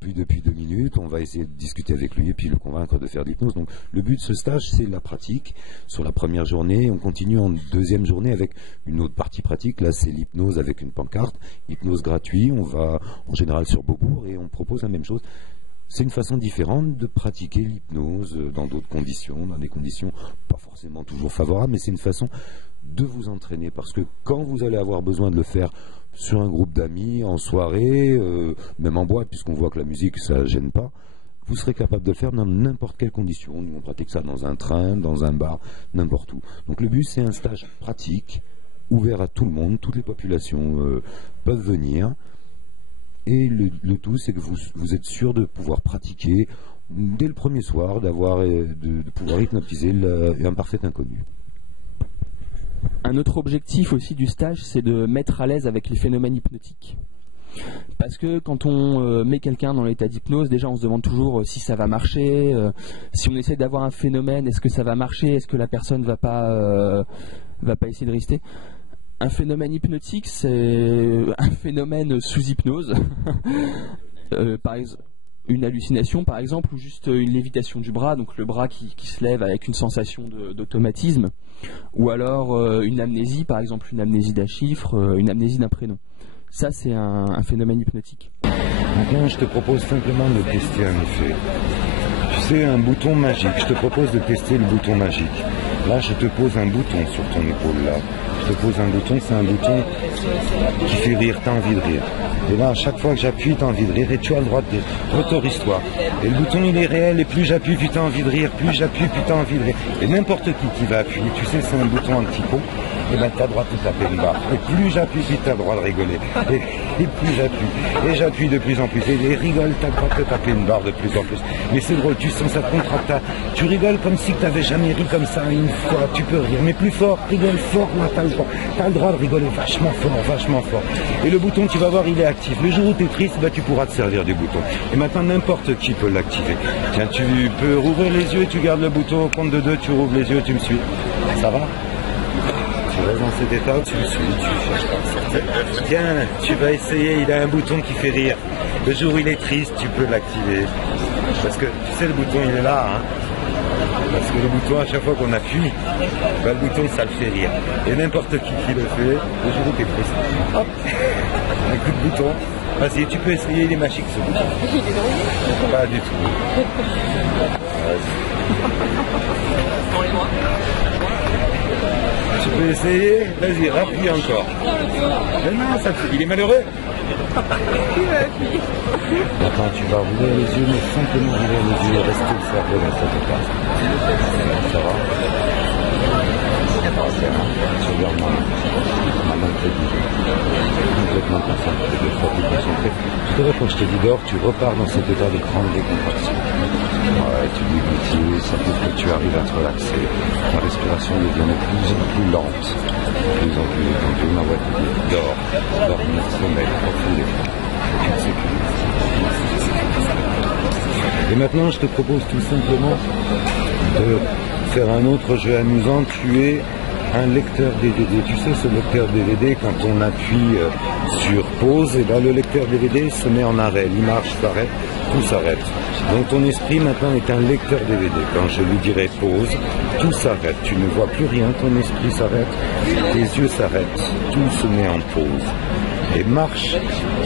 plus depuis 2 minutes, on va essayer de discuter avec lui et puis le convaincre de faire de l'hypnose. Donc le but de ce stage, c'est la pratique. Sur la première journée, on continue en 2e journée avec une autre partie pratique, là c'est l'hypnose avec une pancarte, hypnose gratuit, on va en général sur Beaubourg et on propose la même chose. C'est une façon différente de pratiquer l'hypnose dans d'autres conditions, dans des conditions pas forcément toujours favorables, mais c'est une façon de vous entraîner parce que quand vous allez avoir besoin de le faire sur un groupe d'amis, en soirée, même en boîte, puisqu'on voit que la musique ça gêne pas, vous serez capable de le faire dans n'importe quelle condition. Nous on pratique ça dans un train, dans un bar, n'importe où. Donc le but c'est un stage pratique, ouvert à tout le monde, toutes les populations peuvent venir. Et le tout, c'est que vous êtes sûr de pouvoir pratiquer dès le premier soir, de pouvoir hypnotiser un parfait inconnu. Un autre objectif aussi du stage, c'est de mettre à l'aise avec les phénomènes hypnotiques. Parce que quand on met quelqu'un dans l'état d'hypnose, déjà on se demande toujours si ça va marcher, si on essaie d'avoir un phénomène, est-ce que ça va marcher, est-ce que la personne va pas essayer de résister. Un phénomène hypnotique, c'est un phénomène sous hypnose. Par exemple, une hallucination, par exemple, ou juste une lévitation du bras, donc le bras qui se lève avec une sensation d'automatisme. Ou alors une amnésie, par exemple, une amnésie d'un chiffre, une amnésie d'un prénom. Ça, c'est un phénomène hypnotique. Maintenant, je te propose simplement de tester un effet. Tu sais, un bouton magique. Je te propose de tester le bouton magique. Là, je te pose un bouton sur ton épaule, là. Je te pose un bouton, c'est un bouton qui fait rire, t'as envie de rire. Et là, à chaque fois que j'appuie, t'as envie de rire et tu as le droit de rire. Autorise-toi. Et le bouton, il est réel et plus j'appuie, plus t'as envie de rire. Plus j'appuie, plus t'as envie de rire. Et n'importe qui va appuyer, tu sais, c'est un bouton anti-pot. Et bien, t'as le droit de te taper une barre. Et plus j'appuie, plus t'as le droit de rigoler. Et plus j'appuie. Et j'appuie de plus en plus. Et rigole, t'as le droit de te taper une barre de plus en plus. Mais c'est drôle, tu sens ça te contracte. Tu rigoles comme si t'avais jamais ri comme ça une fois. Tu peux rire, mais plus fort. Rigole fort, là, t'as le rigoles pas. Tu as le droit de rigoler vachement fort. Et le bouton, tu vas voir, il est actif. Le jour où tu es triste, bah, tu pourras te servir du bouton. Et maintenant, n'importe qui peut l'activer. Tiens, tu peux rouvrir les yeux et tu gardes le bouton. Au compte de 2, tu rouvres les yeux et tu me suis. Ça va? Tu restes dans cet état, tu me suis, tu cherches pas. Tiens, tu vas essayer, il a un bouton qui fait rire. Le jour où il est triste, tu peux l'activer. Parce que, tu sais, le bouton, il est là, hein. Parce que le bouton, à chaque fois qu'on appuie, bah, le bouton, ça le fait rire. Et n'importe qui le fait, le jour où tu es triste, hop, un coup de bouton. Vas-y, tu peux essayer, il est magique ce bouton. Pas du tout. Tu peux essayer, vas-y, rappuie encore. Mais non, ça, il est malheureux. Maintenant, tu vas ouvrir les yeux, mais simplement ouvrir les yeux et rester le cerveau dans cet état. Ça va? Tu regardes ma main très vite. Complètement concentré, deux fois plus concentré. Tout à l'heure, quand je te dis dehors, tu repars dans cet état de grande décontraction. Ouais, tu déglutis, ça fait que tu arrives à te relaxer. Ta respiration devient de plus en plus lente, de plus en plus détendue. Ma voix te dit dors, dormir, sommeil, profondément. Tu te sécurises. Et maintenant, je te propose tout simplement de faire un autre jeu amusant. Tu es un lecteur DVD. Tu sais, ce lecteur DVD, quand on appuie sur pause, et là, le lecteur DVD se met en arrêt. L'image s'arrête, tout s'arrête. Donc ton esprit maintenant est un lecteur DVD. Quand je lui dirai pause, tout s'arrête. Tu ne vois plus rien, ton esprit s'arrête, tes yeux s'arrêtent, tout se met en pause. Et marche,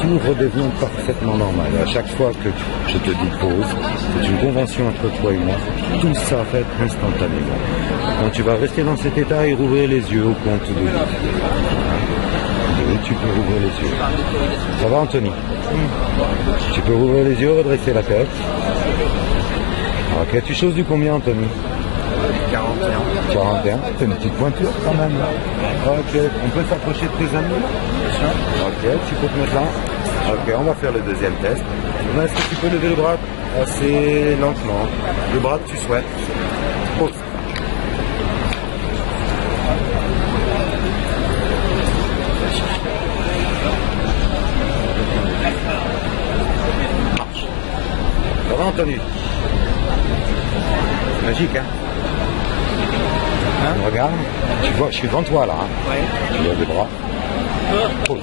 tout redevient parfaitement normal. À chaque fois que je te dis pause, c'est une convention entre toi et moi, tout s'arrête instantanément. Donc tu vas rester dans cet état et rouvrir les yeux au compte de 2. Et tu peux rouvrir les yeux. Ça va, Anthony? Tu peux rouvrir les yeux, redresser la tête. Ok, tu choses du combien, Anthony? 41. 41. C'est une petite pointure quand même. Ok, on peut s'approcher de tes amis? Ok, tu peux te mettre là. Ok, on va faire le deuxième test. Est-ce que tu peux lever le bras assez lentement? Le bras que tu souhaites. Pause. Ça va, Anthony? Magique, hein? Regarde, tu vois, je suis devant toi là. Hein. Ouais. Tu lèves les bras. Pause.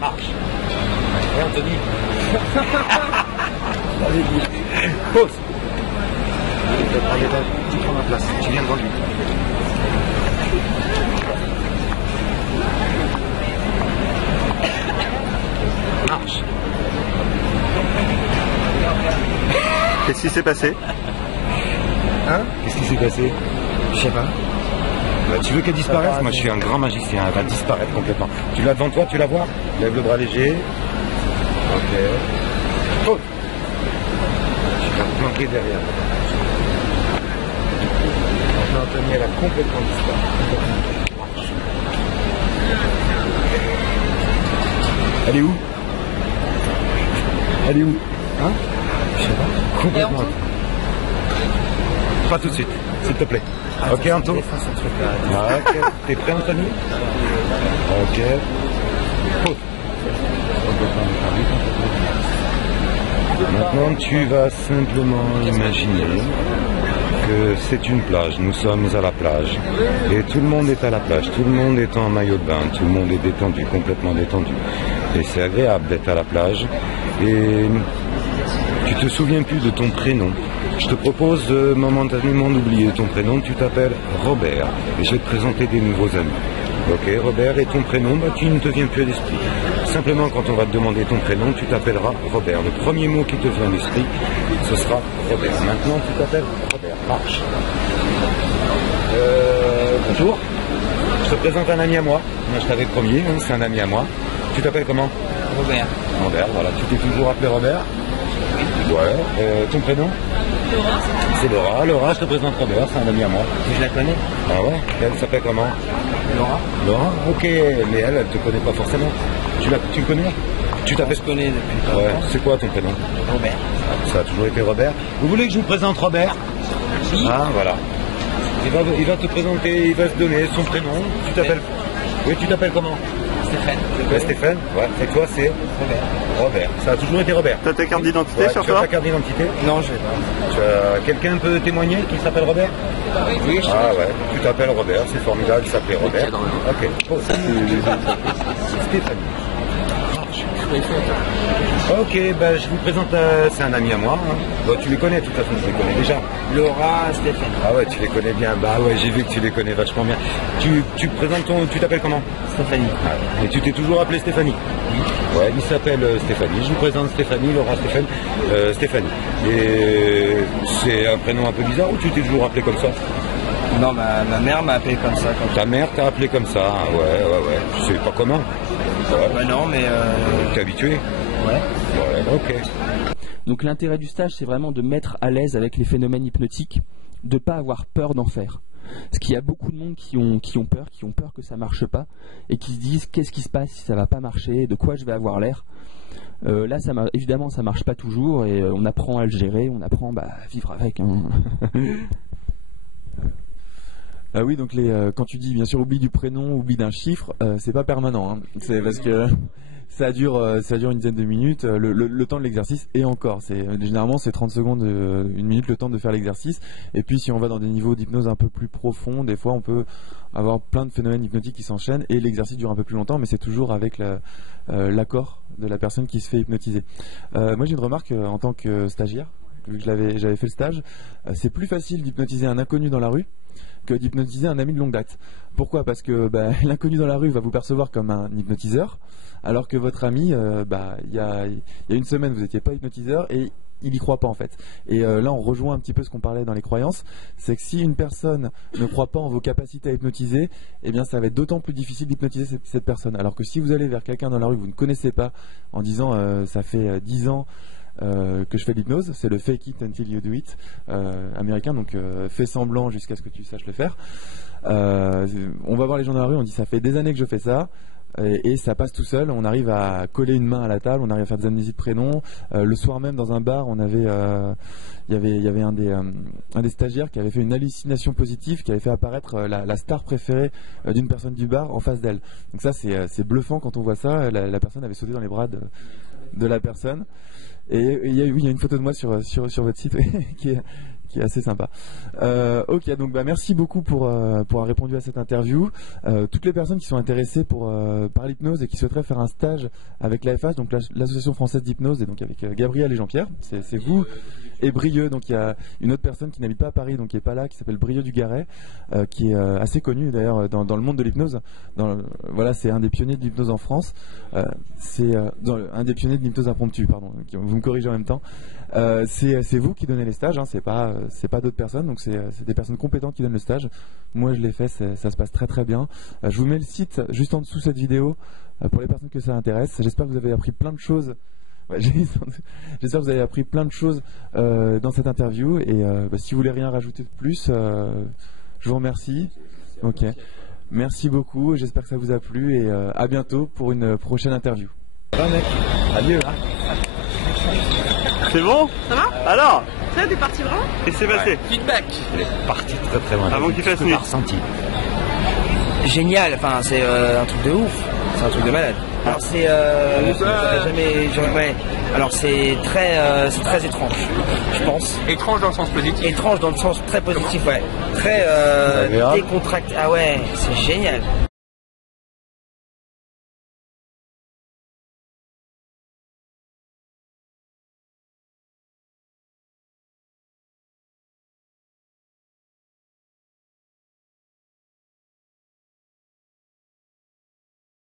Marche. Et Anthony. Pause. Tu prends ma place. Tu viens devant lui. Marche. Qu'est-ce qui s'est passé? Hein? Qu'est-ce qui s'est passé? Je sais pas. Bah, tu veux qu'elle disparaisse? Moi je suis un grand magicien, elle va disparaître complètement. Tu l'as devant toi, tu la vois? Lève le bras léger. Ok. Pause. Je vais te planquer derrière. Maintenant Anthony, elle a complètement disparu. Elle est où? Elle est où? Hein? Je sais pas. Complètement. Pas tout de suite, s'il te plaît. Ok, Anto? Ok. T'es prêt, Anthony? Ok. Pause. Maintenant, tu vas simplement imaginer que c'est une plage. Nous sommes à la plage. Et tout le monde est à la plage. Tout le monde est en maillot de bain. Tout le monde est détendu, complètement détendu. Et c'est agréable d'être à la plage. Et tu te souviens plus de ton prénom. Je te propose momentanément d'oublier ton prénom. Tu t'appelles Robert. Et je vais te présenter des nouveaux amis. Ok, Robert, et ton prénom, bah, tu ne te viens plus à l'esprit. Simplement, quand on va te demander ton prénom, tu t'appelleras Robert. Le premier mot qui te vient à l'esprit, ce sera Robert. Maintenant, tu t'appelles Robert. Marche. Bonjour. Je te présente un ami à moi. Moi, je t'avais promis, hein, c'est un ami à moi. Tu t'appelles comment? Robert. Robert, voilà. Tu t'es toujours appelé Robert? Ouais. Ton prénom? Laura. C'est Laura. Laura, je te présente Robert, c'est un ami à moi. Je la connais. Ah ouais? Elle s'appelle comment? Laura. Laura? Ok, mais elle te connaît pas forcément. Tu le connais? Tu t'appelles? On se connaît depuis. Ouais. C'est quoi ton prénom? Robert. Ça a toujours été Robert. Vous voulez que je vous présente Robert? Oui. Ah, voilà. Il va te présenter, il va se donner son prénom. Tu t'appelles? Oui, tu t'appelles comment? Stéphane. Ouais, Stéphane. Ouais. Et toi, c'est? Robert. Robert. Ça a toujours été Robert. T'as ta carte d'identité Ouais, sur tu as toi? ta carte d'identité? Non, je vais pas. Quelqu'un peut témoigner qui s'appelle Robert? Oui, Ah ouais, tu t'appelles Robert, c'est formidable, il s'appelait Robert. Ok. Bon, Stéphanie. Ok, bah, je vous présente, c'est un ami à moi. Hein. Bon, tu les connais, de toute façon, tu les connais déjà. Laura, Stéphane. Ah ouais, tu les connais bien. Bah ouais, j'ai vu que tu les connais vachement bien. Tu présentes tu t'appelles comment? Stéphanie. Ah, et tu t'es toujours appelé Stéphanie? Ouais, il s'appelle Stéphanie. Je vous présente Stéphanie, Laura, Stéphanie. Et c'est un prénom un peu bizarre ou tu t'es toujours appelé comme ça? Non, ma mère m'a appelé comme ça. Ta mère t'a appelé comme ça? Ouais. C'est pas commun. Ouais. Bah non, mais... T'es habitué? Ouais. Ok. Donc l'intérêt du stage, c'est vraiment de mettre à l'aise avec les phénomènes hypnotiques, de ne pas avoir peur d'en faire. Parce qu'il y a beaucoup de monde qui ont peur que ça marche pas, et qui se disent qu'est-ce qui se passe si ça va pas marcher, de quoi je vais avoir l'air. Là, évidemment, ça marche pas toujours, et on apprend à le gérer, on apprend à vivre avec. Hein. Ah oui, donc quand tu dis bien sûr oubli du prénom, oubli d'un chiffre, c'est pas permanent. Hein. C'est parce que ça dure une dizaine de minutes, le temps de l'exercice, et encore, généralement c'est 30 secondes, une minute le temps de faire l'exercice. Et puis si on va dans des niveaux d'hypnose un peu plus profonds, des fois on peut avoir plein de phénomènes hypnotiques qui s'enchaînent et l'exercice dure un peu plus longtemps, mais c'est toujours avec l'accord de la personne qui se fait hypnotiser. Moi j'ai une remarque en tant que stagiaire, vu que j'avais fait le stage, c'est plus facile d'hypnotiser un inconnu dans la rue que d'hypnotiser un ami de longue date. Pourquoi? Parce que l'inconnu dans la rue va vous percevoir comme un hypnotiseur, alors que votre ami, il y a une semaine, vous n'étiez pas hypnotiseur et il n'y croit pas en fait. Et là, on rejoint un petit peu ce qu'on parlait dans les croyances, c'est que si une personne ne croit pas en vos capacités à hypnotiser, eh bien ça va être d'autant plus difficile d'hypnotiser cette personne. Alors que si vous allez vers quelqu'un dans la rue que vous ne connaissez pas, en disant ça fait 10 ans que je fais de l'hypnose, c'est le fake it until you do it américain, donc fais semblant jusqu'à ce que tu saches le faire. On va voir les gens dans la rue, on dit ça fait des années que je fais ça, et ça passe tout seul, on arrive à coller une main à la table, on arrive à faire des amnésies de prénoms. Le soir même dans un bar, il y avait un des stagiaires qui avait fait une hallucination positive, qui avait fait apparaître la star préférée d'une personne du bar en face d'elle. Donc ça c'est bluffant quand on voit ça, la personne avait sauté dans les bras de la personne. Et il y a une photo de moi sur votre site qui est assez sympa. Ok, donc merci beaucoup pour avoir répondu à cette interview. Toutes les personnes qui sont intéressées par l'hypnose et qui souhaiteraient faire un stage avec l'AFH, donc l'association française d'hypnose, et donc avec Gabriel et Jean-Pierre, c'est vous et Brieux. Donc il y a une autre personne qui n'habite pas à Paris, donc qui n'est pas là, qui s'appelle Brieux du Garret, qui est assez connu d'ailleurs dans le monde de l'hypnose. Voilà, c'est un des pionniers de l'hypnose en France. C'est un des pionniers de l'hypnose impromptue, pardon. Vous me corrigez en même temps. C'est vous qui donnez les stages, hein, c'est pas d'autres personnes, donc c'est des personnes compétentes qui donnent le stage. Moi je l'ai fait, ça se passe très très bien. Je vous mets le site juste en dessous de cette vidéo pour les personnes que ça intéresse. J'espère que vous avez appris plein de choses. Ouais, j'espère que vous avez appris plein de choses dans cette interview, et si vous voulez rien rajouter de plus, je vous remercie. Ok, merci beaucoup, j'espère que ça vous a plu, et à bientôt pour une prochaine interview. Mec, adieu. C'est bon? Ça va? Alors? Ça, t'es parti vraiment? Qu'est-ce qui s'est passé? Feedback. Elle est partie très très loin. Avant qu'il fasse nuit. Ressenti. Génial, enfin c'est un truc de ouf, c'est un truc de malade. Alors c'est alors c'est très étrange, je pense. Étrange dans le sens positif. Étrange dans le sens très positif, ouais. Très décontracté. Ah ouais, c'est génial.